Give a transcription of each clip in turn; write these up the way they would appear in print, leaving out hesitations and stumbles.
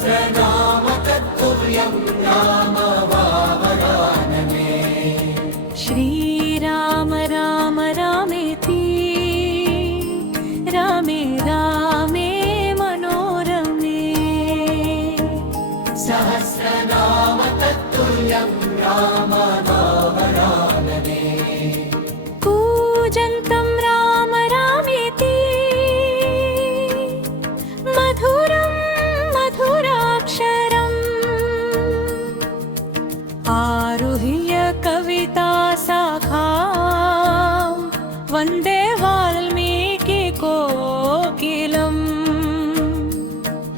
सहस्रनाम तत्तुल्यं राम वावरानने। श्रीराम राम रामेति रामे रामे मनोरमे। सहस्रनाम तत्तुल्यं राम वावरानने। कूजन्तं राम रामेति मधुरं मधुराक्षरम् आरुह्य कविता शाखां वन्दे वाल्मीकिकोकिलम्।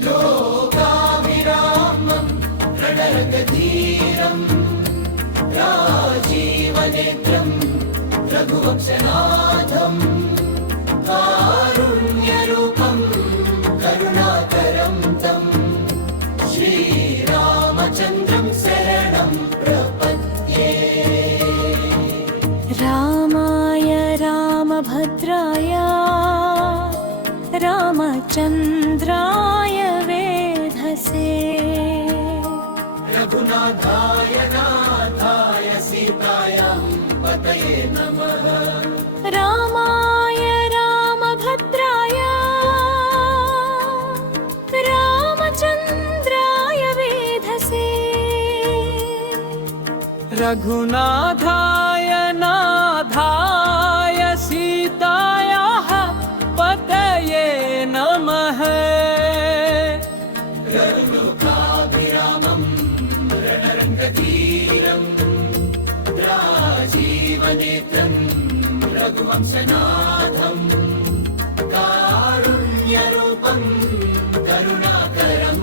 लोकाभिरामं प्रणरगधीरं राजीवनेत्रं रघुवंशनाथं कारुण्यरूपं करुणाकरं तं श्रीरामचन्द्रं शरणं प्रपद्ये। रामाय रामभद्राय रामचन्द्राय वेधसे। रघुनाथाय नाथाय सीतायां पतये नमः। रामाय रामभद्राय रामचन्द्राय वेधसे। रघुनाथाय नाथाय सीतायाः पतये नमः। लोकाभिरामं रणरङ्गधीरं राजीवनेत्रं रघुवंशनाथं कारुण्यरूपं करुणाकरं